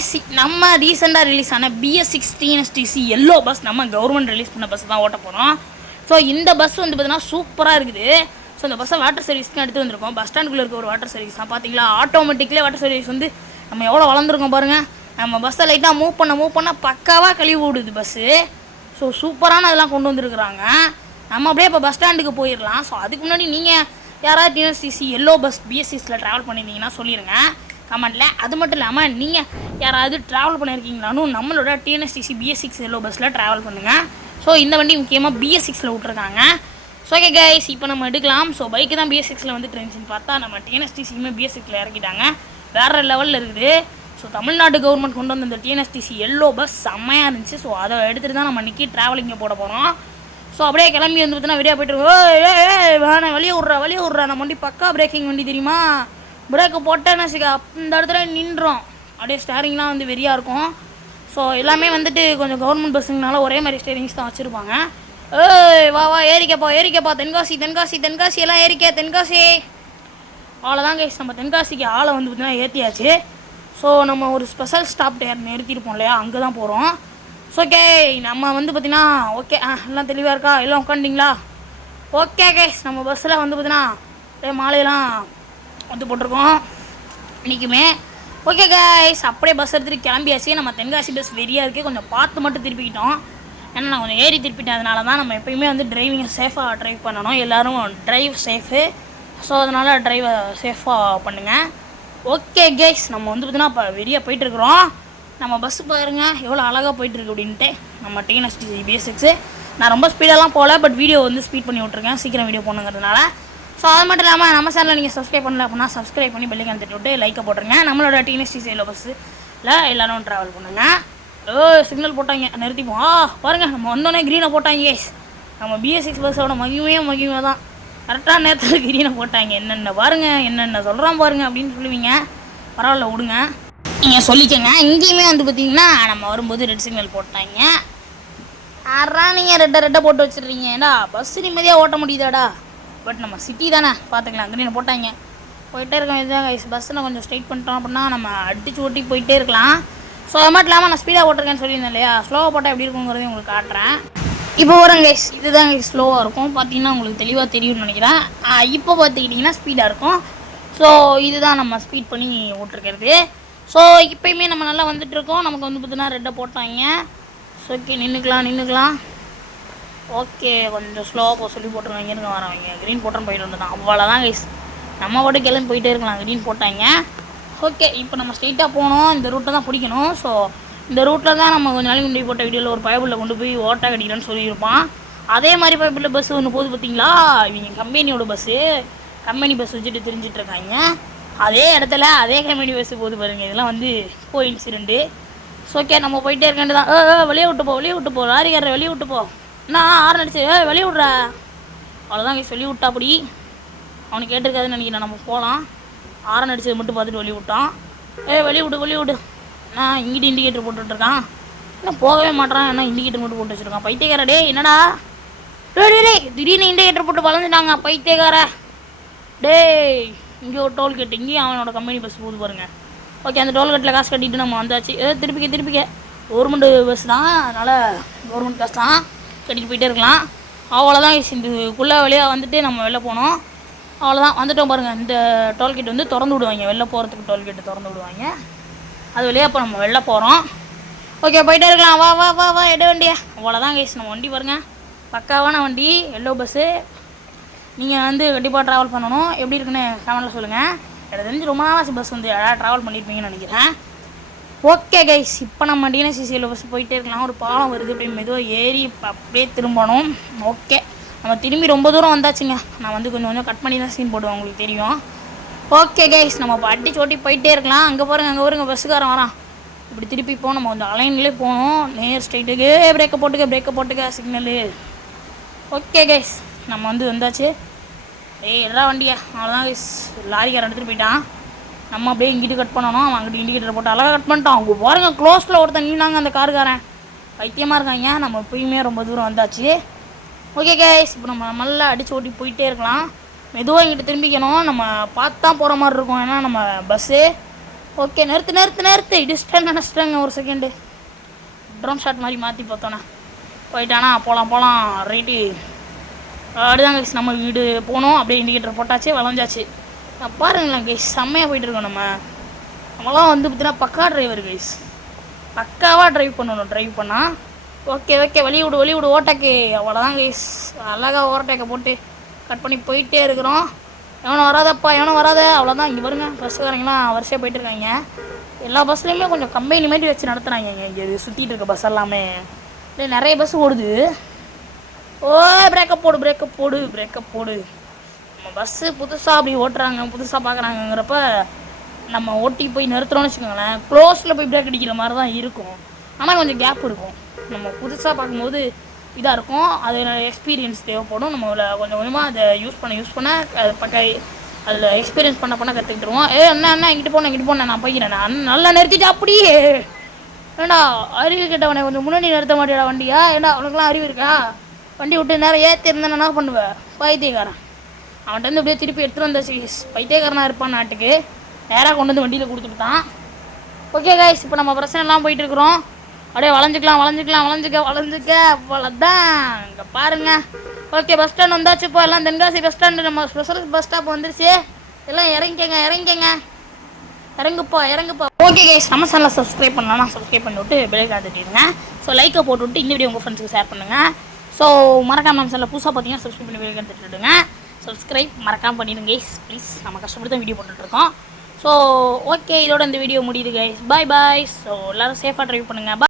Guys நம்ம ரீசெண்டாக release ஆன BS6 TNSTC எல்லோ பஸ் நம்ம கவர்மெண்ட் ரிலீஸ் பண்ண பஸ் தான் ஓட்ட போகிறோம். ஸோ இந்த பஸ் வந்து பார்த்தீங்கன்னா சூப்பராக இருக்குது. ஸோ இந்த பஸ்ஸை வாட்டர் சர்வீஸ்க்கு எடுத்து வந்திருக்கோம். பஸ் ஸ்டாண்டுக்குள்ளே இருக்க ஒரு வாட்டர் சர்வீஸ் தான். பார்த்தீங்களா, ஆட்டோமேட்டிக்லேயே வாட்டர் சர்வீஸ் வந்து நம்ம எவ்வளோ வளர்ந்துருக்கோம் பாருங்கள். நம்ம பஸ்ஸை லைட்டாக மூவ் பண்ண பக்காவாக கழுவி விடுது பஸ்ஸு. ஸோ சூப்பரான அதெல்லாம் கொண்டு வந்துருக்குறாங்க. நம்ம அப்படியே இப்போ பஸ் ஸ்டாண்டுக்கு போயிடலாம். ஸோ அதுக்கு முன்னாடி நீங்கள் யாராவது TNSTC எல்லோ பஸ் BS6ல ட்ராவல் பண்ணியிருந்தீங்கன்னா சொல்லிடுங்க கமெண்ட்டில். அது மட்டும் இல்லாமல் நீங்கள் யாராவது ட்ராவல் பண்ணியிருக்கீங்களானும் நம்மளோட TNSTC BS6 எல்லோ பஸ்ஸில் ட்ராவல் பண்ணுங்கள். ஸோ இந்த வண்டி முக்கியமாக BS6ல விட்ருக்காங்க. ஸோ ஓகே கைஸ், இப்போ நம்ம எடுக்கலாம். ஸோ பைக்கு தான் BS6ல வந்து ட்ரெயின்ஸ்னு பார்த்தா நம்ம TNSTCயுமே BS6ல இறக்கிட்டாங்க. வேறு லெவலில் இருக்குது. ஸோ தமிழ்நாடு கவர்மெண்ட் கொண்டு வந்த இந்த TNSTC எல்லோ பஸ் செம்மையாக இருந்துச்சு. ஸோ அதை எடுத்துகிட்டு தான் நம்ம இன்றைக்கி ட்ராவலிங்கை போட போகிறோம். ஸோ அப்படியே கிளம்பி வந்து பார்த்தீங்கன்னா வெளியே போய்ட்டு வேணாம் வெளியே விட்றா நம்ம வண்டி பக்கா பிரேக்கிங் வண்டி தெரியுமா. பிரேக்கு போட்டேன்னு இந்த இடத்துல நின்றோம். அப்படியே ஸ்டேரிங்லாம் வந்து வெறியாக இருக்கும். ஸோ எல்லாமே வந்துட்டு கொஞ்சம் கவர்மெண்ட் பஸ்ஸுங்கனால ஒரே மாதிரி ஸ்டேரிங்ஸ் தான் வச்சுருப்பாங்க. வா ஏறிக்கப்பா தென்காசி எல்லாம் தென்காசி. அவ்வளோதான் கைஸ், நம்ம தென்காசிக்கு ஆளை வந்து பார்த்தீங்கன்னா ஏற்றியாச்சு. ஸோ நம்ம ஒரு ஸ்பெஷல் ஸ்டாப் நிறுத்திருப்போம் இல்லையா, அங்கே தான் போகிறோம். ஸோ ஓகே, நம்ம வந்து பார்த்திங்கன்னா ஓகே எல்லாம் தெளிவாக இருக்கா, எல்லாம் உட்காண்டிங்களா? ஓகே கைஸ், நம்ம பஸ்ஸில் வந்து பார்த்தீங்கன்னா மாலையெல்லாம் வந்து போட்டிருக்கோம் இன்றைக்குமே. ஓகே கைஸ், அப்படியே பஸ் எடுத்துகிட்டு கிளம்பியாச்சு. நம்ம தென்காசி பஸ் வெறியாக இருக்குது. கொஞ்சம் பார்த்து மட்டும் திருப்பிக்கிட்டோம். ஏன்னா நான் கொஞ்சம் ஏறி திருப்பிட்டேன். அதனால தான் நம்ம எப்பயுமே வந்து டிரைவிங்கை சேஃபாக ட்ரைவ் பண்ணணும். எல்லோரும் ட்ரைவ் சேஃபு. ஸோ அதனால் ட்ரைவை சேஃபாக பண்ணுங்கள். ஓகே கைஸ், நம்ம வந்து பார்த்தீங்கன்னா இப்போ வெறியாக போயிட்டுருக்குறோம். நம்ம பஸ்ஸு பாருங்கள் எவ்வளோ அழகாக போயிட்டுருக்கு அப்படின்ட்டு. நம்ம TNSTC BS6 நான் ரொம்ப ஸ்பீடெல்லாம் போகல, பட் வீடியோ வந்து ஸ்பீட் பண்ணி விட்ருக்கேன் சீக்கிரம் வீடியோ போகணுங்கிறதுனால. ஸோ அது மட்டும் இல்லாமல் நம்ம சேனலில் நீங்கள் சப்ஸ்கிரைப் பண்ணல அப்படின்னா சப்ஸ்கிரைப் பண்ணி பெல்லைக்கான தட்டி விட்டு லைக்கை போட்டுருங்க. நம்மளோட TNSTC எல்லோ பஸ்ஸில் எல்லோரும் ட்ராவல் பண்ணுங்கள். சிக்னல் போட்டாங்க, நிறுத்திப்போம். பாருங்கள் நம்ம வந்தோடனே க்ரீனை போட்டாங்க கைஸ். நம்ம BS6 பஸ்ஸோட மகிமையாக தான். கரெக்டாக நேரத்தில் க்ரீனை போட்டாங்க. என்னென்ன பாருங்கள், என்னென்ன சொல்கிறான் பாருங்கள் அப்படின்னு சொல்லுவீங்க. பரவாயில்ல விடுங்க, நீங்கள் சொல்லிக்கங்க. இங்கேயுமே வந்து பார்த்தீங்கன்னா நம்ம வரும்போது ரெட் சிக்னல் போட்டாங்க. யாரா நீங்கள் ரெட்டை போட்டு வச்சுடுறீங்க. ஏடா பஸ்ஸு நிம்மதியாக ஓட்ட முடியுதாடா. பட் நம்ம சிட்டி தானே, பார்த்துக்கலாம். க்ரீனை போட்டாங்க, போயிட்டே இருக்கோம். இதுதான் கைஸ், பஸ்ஸில் கொஞ்சம் ஸ்ட்ரைட் பண்ணிட்டோம் அப்படின்னா நம்ம அடிச்சு ஓட்டி போயிட்டே இருக்கலாம். ஸோ அது மட்டும் இல்லாமல் நான் ஸ்பீடாக ஓட்டிருக்கேன்னு சொல்லியிருந்தேன் இல்லையா, ஸ்லோவாக போட்டால் எப்படி இருக்குங்கிறதையும் உங்களுக்கு காட்டுறேன். இப்போ வரும் கைஸ், இதுதான் கைஸ் ஸ்லோவாக இருக்கும். பார்த்தீங்கன்னா உங்களுக்கு தெளிவாக தெரியும்னு நினைக்கிறேன். இப்போ பார்த்துக்கிட்டிங்கன்னா ஸ்பீடாக இருக்கும். ஸோ இதுதான் நம்ம ஸ்பீட் பண்ணி ஓட்டிருக்கிறது. ஸோ இப்போயுமே நம்ம நல்லா வந்துட்டுருக்கோம். நமக்கு வந்து பார்த்தீங்கன்னா ரெட்டை போட்டாங்க. So okay, நின்றுக்கலாம். ஓகே, கொஞ்சம் ஸ்லோவாக போக சொல்லி போட்டுருவாங்க. இருங்க வரவங்க க்ரீன் போட்டோன்னு போயிட்டு வந்துட்டான். அவ்வளோதான் கைஸ், நம்ம பாட்டு கிளம்பி போயிட்டே இருக்கலாம். க்ரீன் போட்டாங்க. ஓகே, இப்போ நம்ம ஸ்ட்ரெயிட்டாக போகணும். இந்த ரூட்டை தான் பிடிக்கணும். ஸோ இந்த ரூட்டில் தான் நம்ம கொஞ்சம் நாளைக்கு முன்னாடி போட்ட வீடியோவில் ஒரு பைபிளில் கொண்டு போய் ஓட்டா கட்டிக்கலான்னு சொல்லியிருப்பான். அதே மாதிரி பைபிளில் பஸ்ஸு ஒன்று போகுது பார்த்தீங்களா. இவங்க கம்பெனியோட பஸ்ஸு, கம்பெனி பஸ் வச்சுட்டு தெரிஞ்சிட்ருக்காங்க. அதே இடத்துல அதே கம்பெனி பஸ்ஸு போகுது பாருங்கள். இதெல்லாம் வந்து இன்சிடெண்ட்டு. ஸோ ஓகே, நம்ம போயிட்டே இருக்க வேண்டியதான். வெளியே விட்டு போ லாரிக்காரரை வெளியே விட்டு போ. நான் ஆறு அடிச்சு வெளியே விட்றா. அவ்வளோதான் கைஸ், வெளியே விட்டா அப்படி அவனுக்கு கேட்டிருக்காதுன்னு நினைக்கிறேன். நம்ம போகலாம். ஆரன் அடிச்சது மட்டும் பார்த்துட்டு வெளியே விட்டான். வெளியே விடு. நான் இங்கிட்டு இண்டிகேட்டர் போட்டுட்ருக்கான். இன்னும் போகவே மாட்டான். ஏன்னா இண்டிகேட்டர் மட்டும் போட்டு வச்சுருக்கான். பைத்தியக்கார டே, என்னடா திடீர்னு இண்டிகேட்டர் போட்டு வளர்ந்துட்டாங்க பைத்தியக்கார டே. இங்கே ஒரு டோல்கேட், இங்கேயும் அவனோட கம்பெனி பஸ் போகுது பாருங்கள். ஓகே, அந்த டோல்கேட்டில் காசு கட்டிட்டு நம்ம வந்தாச்சு. திருப்பிக்க கவர்மெண்ட் பஸ் தான், அதனால் கவர்மெண்ட் காசு தான் கட்டிட்டு போயிட்டே இருக்கலாம். அவ்வளோதான் இதுக்குள்ளே வெளியாக வந்துட்டு நம்ம வெளில போனோம். அவ்வளோதான் வந்துட்டோம் பாருங்கள். இந்த டோல்கேட் வந்து திறந்து விடுவாங்க. வெளில போகிறதுக்கு டோல்கேட்டு திறந்து விடுவாங்க. அது வழியாக இப்போ நம்ம வெளில போகிறோம். ஓகே, போயிட்டே இருக்கலாம். வா எட வண்டியா. அவ்வளோதான் கைஸ், நம்ம வண்டி பாருங்கள், பக்காவான வண்டி எல்லோ பஸ்ஸு. நீங்கள் வந்து கண்டிப்பாக ட்ராவல் பண்ணணும். எப்படி இருக்குன்னு கமெண்ட்டில் சொல்லுங்கள். எனக்கு தெரிஞ்சு ரொம்ப நாளாச்சு பஸ் வந்து ட்ராவல் பண்ணியிருப்பீங்கன்னு நினைக்கிறேன். ஓகே கைஸ், இப்போ நம்ம TNSTC எல்லோ பஸ் போயிட்டே இருக்கலாம். ஒரு பாலம் வருது, அப்படியே மெதுவாக ஏறி அப்படியே திரும்பணும். ஓகே, நம்ம திரும்பி ரொம்ப தூரம் வந்தாச்சுங்க. நான் வந்து கொஞ்சம் கட் பண்ணி தான் சீன் போடுவேன், உங்களுக்கு தெரியும். ஓகே கைஸ், நம்ம இப்போ அடிச்சு ஓட்டி போயிட்டே இருக்கலாம். அங்கே பாருங்க பஸ்ஸுக்காரன் வரான். இப்படி திருப்பி போகணும். நம்ம கொஞ்சம் அலைன்லேயே போகணும். நேர் ஸ்ட்ரைட்டுக்கு பிரேக்கை போட்டுக்க சிக்னலு. ஓகே கைஸ், நம்ம வந்து வந்தாச்சு. எல்லா வண்டியா. அவ்வளோதான் கைஸ், லாரிக்காரன் எடுத்துகிட்டு போயிட்டான். நம்ம அப்படியே இங்கிட்டு கட் பண்ணணும். அவன் அங்கிட்டு இண்டிகேட்டர் போட்டு அழகாக கட் பண்ணிட்டான். அவங்க பாருங்கள் க்ளோஸில் ஒருத்தன் நின்னாங்க அந்த காருக்காரன். பைத்தியமாக இருக்காங்க. நம்ம இப்போயுமே ரொம்ப தூரம் வந்தாச்சு. ஓகே கைஸ், இப்போ நம்ம நல்லா அடித்து ஓட்டி போயிட்டே இருக்கலாம். மெதுவாக இங்கிட்ட திரும்பிக்கணும். நம்ம பார்த்து தான் போகிற மாதிரி இருக்கும், ஏன்னா நம்ம பஸ்ஸு. ஓகே நிறுத்து டிஸ்டன்ஸ் நினச்சிட்டாங்க ஒரு செகண்டு. ட்ரோன் ஷாட் மாதிரி மாற்றி பார்த்தோண்ணே போயிட்டானா போகலாம் ரைட்டு. அப்படிதான் கைஸ் நம்ம வீடு போனோம். அப்படியே இண்டிகேட்டர் போட்டாச்சு வளைஞ்சாச்சு. பாருங்களேன் கைஸ் செம்மையாக போயிட்டுருக்கோம். நம்மளாம் வந்து பார்த்தீங்கன்னா பக்கா டிரைவர் கைஸ். பக்காவாக ட்ரைவ் பண்ணால் ஓகே வழி விடு ஓட்டக்கு. அவ்வளோதான் கைஸ். அழகாக ஓவர்டேக்கை போட்டு கட் பண்ணி போயிட்டே இருக்கிறோம். எவனும் வராத அவ்வளோதான். இங்கே பாருங்க பஸ்ஸுக்காரங்களாம் வரிசையாக போயிட்டு இருக்காங்க. எல்லா பஸ்லேயுமே கொஞ்சம் கம்பெனி மாதிரி வச்சு நடத்துகிறாங்க. இங்கே சுற்றிட்டு இருக்க பஸ் எல்லாமே இல்லை நிறைய பஸ் ஓடுது. பிரேக்கப் போடு. நம்ம பஸ்ஸு புதுசாக அப்படி ஓட்டுறாங்க, புதுசாக பார்க்குறாங்கங்கிறப்ப நம்ம ஓட்டி போய் நிறுத்துறோம்னு வச்சுக்கோங்களேன். க்ளோஸில் போய் பிரேக் அடிக்கிற மாதிரி தான் இருக்கும். ஆனால் கொஞ்சம் கேப் இருக்கும். நம்ம புதுசாக பார்க்கும்போது இதாக இருக்கும். அது எக்ஸ்பீரியன்ஸ் தேவைப்படும். நம்ம கொஞ்சம் கொஞ்சமாக அதை யூஸ் பண்ண அது அதில் எக்ஸ்பீரியன்ஸ் பண்ண கற்றுக்கிட்டுருவோம். என்ன இங்கிட்டு போனேன் நான் போய்க்கிறேன். நான் நல்லா நிறுத்திட்டு அப்படியே ஏண்டா அறிவு கேட்டவனே கொஞ்சம் முன்னாடி நிறுத்த மாட்டேடா வண்டியா. ஏண்டா அவனுக்குலாம் அறிவு இருக்கா? வண்டி விட்டு நேரம் ஏற்றிருந்தேன் என்ன பண்ணுவேன்? பைத்தியக்காரன். அவன்கிட்ட வந்து அப்படியே திருப்பி எடுத்துகிட்டு வந்தாச்சு. பைத்தியக்காரனாக இருப்பான் நாட்டுக்கு. நேராக கொண்டு வந்து வண்டியில் கொடுத்துட்டான். ஓகே கைஸ் இப்போ நம்ம பிரச்சனைலாம் போயிட்டுருக்குறோம். அப்படியே வளைஞ்சிக்கலாம் அவ்வளோதான். இங்கே பாருங்கள். ஓகே பஸ் ஸ்டாண்ட் வந்தாச்சு. இப்போ எல்லாம் தென்காசி பஸ் ஸ்டாண்டு நம்ம ஸ்பெஷல் பஸ் ஸ்டாப் வந்துருச்சு. எல்லாம் இறங்கிக்கங்க இறங்குப்பா. ஓகே கைஸ் நம்ம சேனலை சப்ஸ்கிரைப் பண்ணலாம். சப்ஸ்கிரைப் பண்ணிவிட்டு பெல் காத்துட்டிடுங்க. ஸோ லைக்கை போட்டுவிட்டு இந்த வீடியோ உங்கள் ஃப்ரெண்ட்ஸுக்கு ஷேர் பண்ணுங்கள். ஸோ மறக்காம நம்ம சேனலில் புதுசாக பார்த்தீங்கன்னா சப்ஸ்கிரைப் பண்ணி பெல் காத்துட்டுடுங்க. சப்ஸ்கிரைப் மறக்காமல் பண்ணிடுங்க கைஸ் ப்ளீஸ். நம்ம கஷ்டப்பட்டு தான் வீடியோ போட்டுட்ருக்கோம். ஸோ ஓகே இதோட இந்த வீடியோ முடியுது கைஸ். பாய். ஸோ எல்லோரும் சேஃபாக ட்ரைவ் பண்ணுங்கள்.